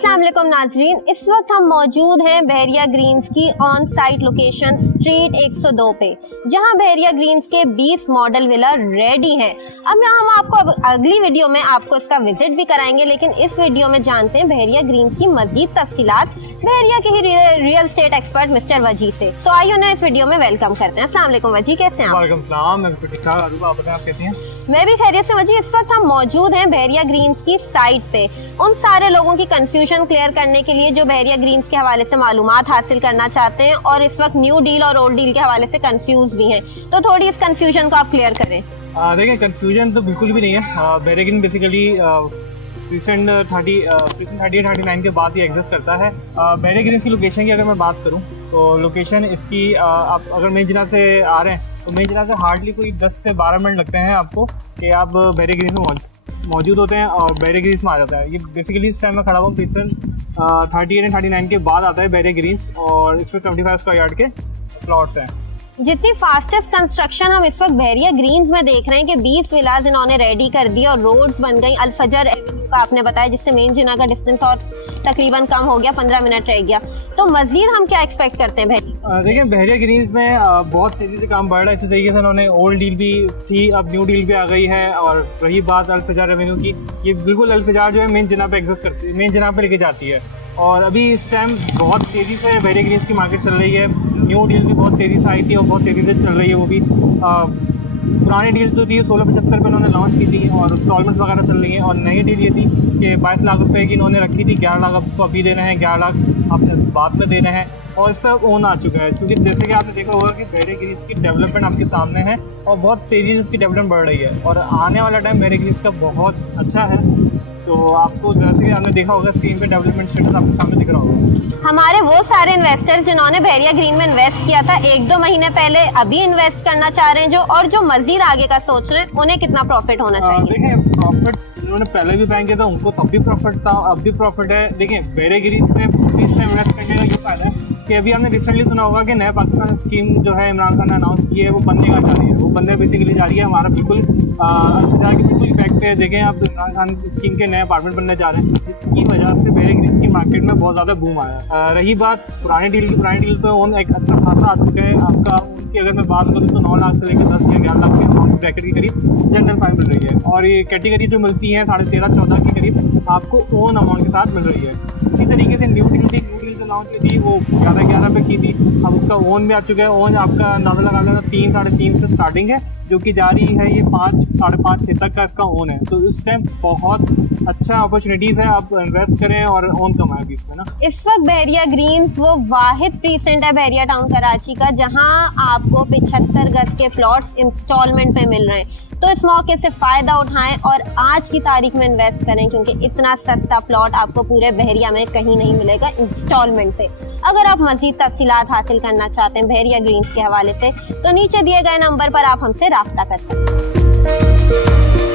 अस्सलाम वालेकुम नाजरीन, इस वक्त हम मौजूद हैं बहरिया ग्रीन्स की ऑन साइट लोकेशन स्ट्रीट 102 पे, जहां बहरिया ग्रीन्स के 20 मॉडल विला रेडी हैं। अब हम आपको अगली वीडियो में आपको इसका विजिट भी कराएंगे, लेकिन इस वीडियो में जानते हैं बहरिया ग्रीन्स की मजीद तफसीलात बहरिया के ही रियल स्टेट एक्सपर्ट मिस्टर वजी से। तो आइए उन्हें इस वीडियो में वेलकम करते हैं। अस्सलाम वालेकुम वजी, कैसे हैं आप? वालेकुम सलाम, मैं ठीक ठाक। आप बताएं, आप कैसी हैं? मैं भी खैरियत से वजी। इस वक्त हम मौजूद हैं बहरिया ग्रीन्स की साइट पे, उन सारे लोगों की कंफ्यूजन क्लियर करने के लिए जो बहरिया ग्रीन्स के हवाले से मालूमात हासिल करना चाहते हैं और इस वक्त न्यू डील और ओल्ड डील के हवाले से कंफ्यूज भी हैं। तो थोड़ी इस कंफ्यूजन को आप क्लियर करें। देखिए, कंफ्यूजन तो बिल्कुल भी नहीं है। बहरिया ग्रीन बेसिकली रिसेंट 39 के बाद ही एग्जिस्ट करता है। बहरिया ग्रीन्स की लोकेशन की अगर मैं बात करूं तो लोकेशन इसकी आप अगर मेन जिना से आ रहे हैं तो मेन जिना से हार्डली कोई 10 से 12 मिनट लगते हैं आपको कि आप बहरिया ग्रीन्स में मौजूद होते हैं और बहरिया ग्रीन्स में आ जाता है। ये बेसिकली इस टाइम में खड़ा हुआ पिस्टन 38 एंड 39 के बाद आता है बहरिया ग्रीन्स, और इसमें 75 स्क्वायर यार्ड के प्लॉट्स हैं। जितनी फास्टेस्ट कंस्ट्रक्शन हम इस वक्त बहरिया ग्रीन्स में देख रहे हैं कि 20 विलाज इन्होंने रेडी कर दी और रोड्स बन गई। अल-फजर एवेन्यू का आपने बताया, जिससे मेन जिना का डिस्टेंस और तकरीबन कम हो गया, 15 मिनट रह गया। तो मजीद हम क्या एक्सपेक्ट करते हैं बहरिया? देखिए, बहरिया ग्रीन्स में बहुत तेज़ी से काम बढ़ रहा है। इसी तरीके से उन्होंने ओल्ड डील भी थी, अब न्यू डील भी आ गई है। और रही बात अल-फजर एवेन्यू की, ये बिल्कुल अल-फजर जो है मेन जिना पे एग्जिस्ट करती है, मेन जिना पे लेके जाती है। और अभी इस टाइम बहुत तेज़ी से बहरिया ग्रीन्स की मार्केट चल रही है। न्यू डील भी बहुत तेज़ी से आई थी और बहुत तेज़ी से चल रही है वो भी। पुरानी डील जो थी 1675 पे उन्होंने लॉन्च की थी और इंस्टॉलमेंट्स वगैरह चल रही हैं। और नई डील ये थी कि 22 लाख रुपए की इन्होंने रखी थी, 11 लाख आपको अभी देना है, 11 लाख आपने बाद में देना है, और इस पर ओन आ चुका है। क्योंकि जैसे कि आपने देखा होगा कि बहरिया ग्रीन्स की डेवलपमेंट आपके सामने है और बहुत तेज़ी से इसकी डेवलपमेंट बढ़ रही है और आने वाला टाइम बहरिया ग्रीन्स का बहुत अच्छा है। तो आपको जैसे कि आपने देखा होगा स्क्रीन पे डेवलपमेंट स्टेटस आपके सामने दिख रहा होगा। हमारे वो सारे इन्वेस्टर्स जिन्होंने बहरिया ग्रीन में इन्वेस्ट किया था 1-2 महीने पहले, अभी इन्वेस्ट करना चाह रहे हैं और जो मजीद आगे का सोच रहे हैं, उन्हें कितना प्रॉफिट होना चाहिए? देखिए, प्रॉफिट उन्होंने पहले भी बैंक किया था, उनको तब भी प्रॉफिट था, अब भी प्रॉफिट है। देखिए, बहरिया ग्रीन्स में इस टाइम इन्वेस्ट करने का ये फायदा है कि अभी आपने रिसेंटली सुना होगा कि नया पाकिस्तान स्कीम जो है इमरान खान ने अनाउंस की है, वो बनने का जा रही है। वो बनने बेसिकली जा रही है हमारा बिल्कुल अल-फजर के बिल्कुल इफेक्ट पे। देखें आप, इमरान खान स्कीम के नए अपार्टमेंट बनने जा रहे हैं, जिसकी वजह से बहरिया ग्रीन्स की मार्केट में बहुत ज़्यादा बूम आया। रही बात पुरानी डील की, पुरानी डील पे ओन एक अच्छा खासा आ चुका है आपका। उनकी अगर मैं बात करूँ तो 9 लाख से लेकर 10 या 11 लाख के ब्रैकेट के करीब जनरल फाइव मिल रही है, और ये कैटेगरी जो मिलती है 13.5-14 के करीब आपको ओन अमाउंट के साथ मिल रही है। इसी तरीके से न्यू डील जो लॉन्च की थी वो 11 पे की थी, अब उसका ओन भी आ चुका है। ओन आपका अंदाजा लगा लेना 3-3.5 से स्टार्टिंग है, जो कि जा रही है ये 5-5.5-6 तक का इसका ओन है। तो इस टाइम बहुत अच्छा अपॉर्चुनिटीज़ है, आप इन्वेस्ट करें और ओन कमाएं भी इसमें ना। इस वक्त बहरिया ग्रीन्स वो वाहिद प्रीसेंट है बहरिया टाउन कराची का जहां आपको 75 गज के प्लॉट्स इंस्टॉलमेंट पे मिल रहे हैं। तो इस मौके से फ़ायदा उठाएं और आज की तारीख में इन्वेस्ट करें, क्योंकि इतना सस्ता प्लॉट आपको पूरे बहरिया में कहीं नहीं मिलेगा इंस्टॉलमेंट पे। अगर आप मज़ीद तफसीलात हासिल करना चाहते हैं बहरिया ग्रीन्स के हवाले से, तो नीचे दिए गए नंबर पर आप हमसे राब्ता कर सकते हैं।